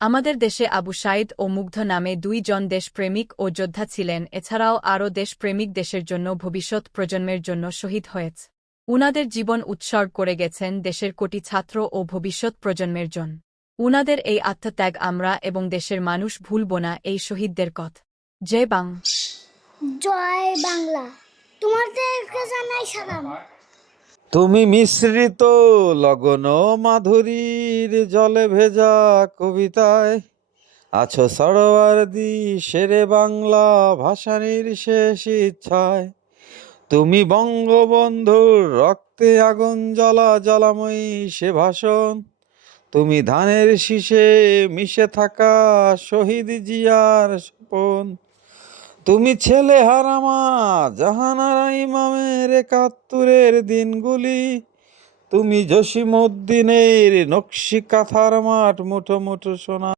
আমাদের দেশে আবু সাঈদ ও মুগ্ধ নামে ২ জন দেশপ্রেমিক ও যোদ্ধা ছিলেন। এছাড়াও আরও দেশপ্রেমিক দেশের জন্য ভবিষ্যৎ প্রজন্মের জন্য শহীদ হয়েছে। উনাদের জীবন উৎসর্গ করে গেছেন দেশের কোটি ছাত্র ও ভবিষ্যৎ প্রজন্মের জন্য। উনাদের এই আত্মত্যাগ আমরা এবং দেশের মানুষ ভুলব না। এই শহীদদের কথা। জয় বাংলা। জয় বাংলা। তোমাদেরকে জানাই সালাম। তুমি মিশ্রিত লগন মাধুরীর জলে ভেজা কবিতায় আছো সরোয়ার্দী শেরে বাংলা ভাষানির শেষ ইচ্ছায়। তুমি বঙ্গবন্ধুর রক্তে আগুন জ্বলা জ্বালাময়ী সে ভাষণ। তুমি ধানের শীষে মিশে থাকা শহীদ জিয়ার স্বপন। তুমি ছেলে হারামা জাহানারা ইমামের ৭১-এর দিনগুলি। তুমি জসিমউদ্দিনের নকশি কাঁথার মাঠ মুঠো মুঠো সোনা।